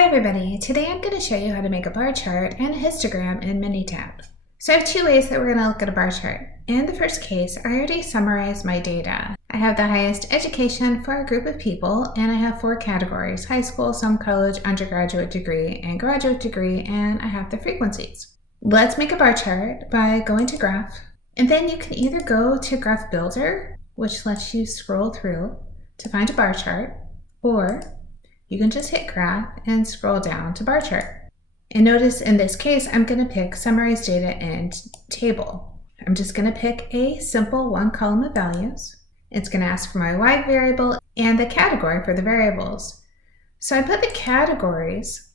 Hi everybody, today I'm going to show you how to make a bar chart and a histogram in Minitab. So I have two ways that we're going to look at a bar chart. In the first case, I already summarized my data. I have the highest education for a group of people, and I have 4 categories: high school, some college, undergraduate degree, and graduate degree, and I have the frequencies. Let's make a bar chart by going to Graph, and then you can either go to Graph Builder, which lets you scroll through to find a bar chart, or you can just hit Graph and scroll down to bar chart. And notice in this case, I'm going to pick Summarize Data and Table. I'm just going to pick a simple 1 column of values. It's going to ask for my Y variable and the category for the variables. So I put the categories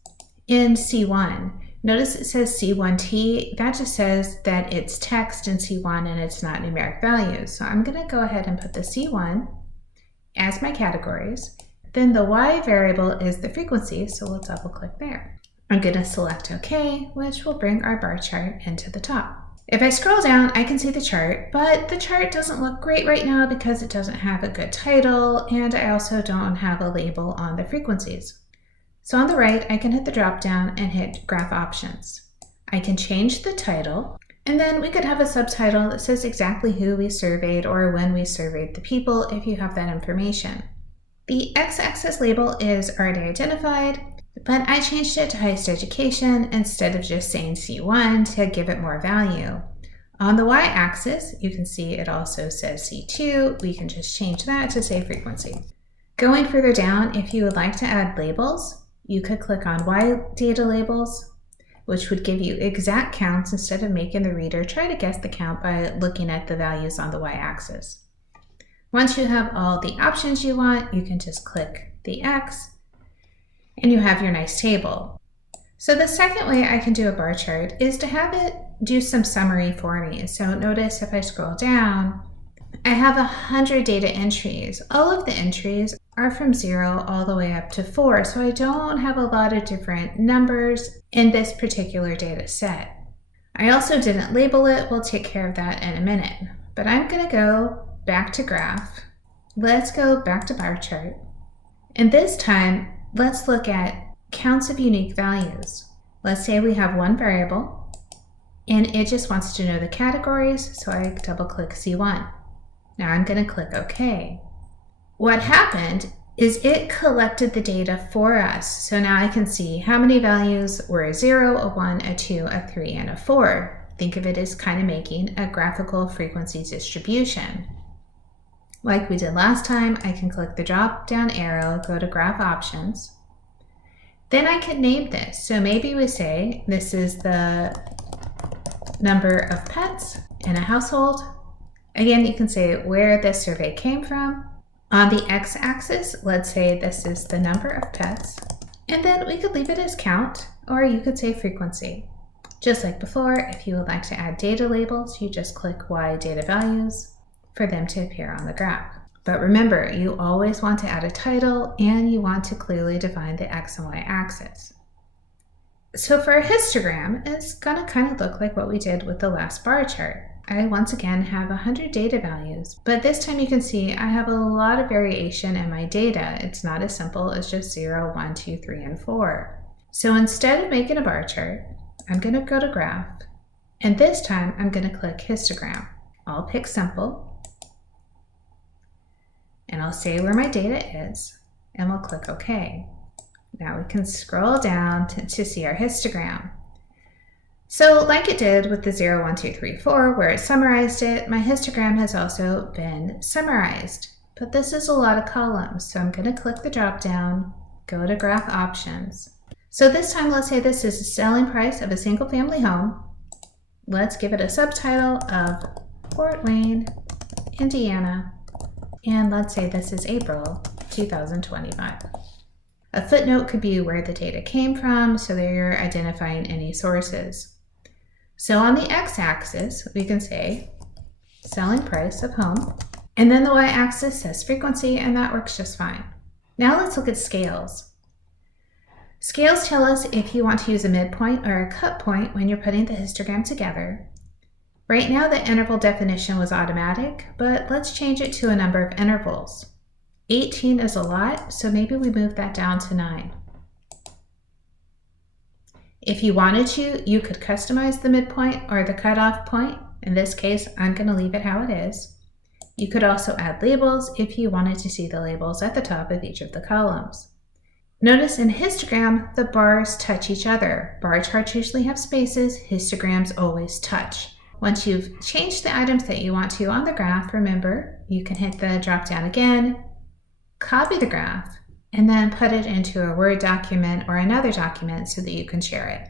in C1. Notice it says C1T. That just says that it's text in C1 and it's not numeric values. So I'm going to go ahead and put the C1 as my categories. Then the Y variable is the frequency, so we'll double click there. I'm going to select OK, which will bring our bar chart into the top. If I scroll down, I can see the chart, but the chart doesn't look great right now because it doesn't have a good title, and I also don't have a label on the frequencies. So on the right, I can hit the drop down and hit Graph Options. I can change the title, and then we could have a subtitle that says exactly who we surveyed or when we surveyed the people if you have that information. The x-axis label is already identified, but I changed it to highest education instead of just saying C1 to give it more value. On the y-axis, you can see it also says C2. We can just change that to say frequency. Going further down, if you would like to add labels, you could click on Y data labels, which would give you exact counts instead of making the reader try to guess the count by looking at the values on the y-axis. Once you have all the options you want, you can just click the X and you have your nice table. So the second way I can do a bar chart is to have it do some summary for me. So notice if I scroll down, I have 100 data entries. All of the entries are from 0 all the way up to 4, so I don't have a lot of different numbers in this particular data set. I also didn't label it. We'll take care of that in a minute. But I'm going to go back to Graph. Let's go back to bar chart. And this time, let's look at counts of unique values. Let's say we have one variable and it just wants to know the categories, so I double click C1. Now I'm going to click OK. What happened is it collected the data for us. So now I can see how many values were a 0, a 1, a 2, a 3, and a 4. Think of it as kind of making a graphical frequency distribution. Like we did last time, I can click the drop down arrow, go to Graph Options. Then I can name this. So maybe we say this is the number of pets in a household. Again, you can say where this survey came from. On the x-axis, let's say this is the number of pets. And then we could leave it as count, or you could say frequency. Just like before, if you would like to add data labels, you just click Y data values for them to appear on the graph. But remember, you always want to add a title and you want to clearly define the X and Y axis. So for a histogram, it's going to kind of look like what we did with the last bar chart. I once again have 100 data values, but this time you can see I have a lot of variation in my data. It's not as simple as just 0, 1, 2, 3, and 4. So instead of making a bar chart, I'm going to go to Graph, and this time I'm going to click Histogram. I'll pick Simple, and I'll say where my data is, and we'll click OK. Now we can scroll down to see our histogram. So like it did with the 0, 1, 2, 3, 4, where it summarized it, my histogram has also been summarized. But this is a lot of columns, so I'm going to click the drop down, go to Graph Options. So this time, let's say this is the selling price of a single family home. Let's give it a subtitle of Fort Wayne, Indiana, and let's say this is April 2025. A footnote could be where the data came from, so that you're identifying any sources. So on the x-axis, we can say selling price of home, and then the y-axis says frequency, and that works just fine. Now let's look at scales. Scales tell us if you want to use a midpoint or a cut point when you're putting the histogram together. Right now the interval definition was automatic, but let's change it to a number of intervals. 18 is a lot, so maybe we move that down to 9. If you wanted to, you could customize the midpoint or the cutoff point. In this case, I'm going to leave it how it is. You could also add labels if you wanted to see the labels at the top of each of the columns. Notice in histogram, the bars touch each other. Bar charts usually have spaces, histograms always touch. Once you've changed the items that you want to on the graph, remember, you can hit the drop down again, copy the graph, and then put it into a Word document or another document so that you can share it.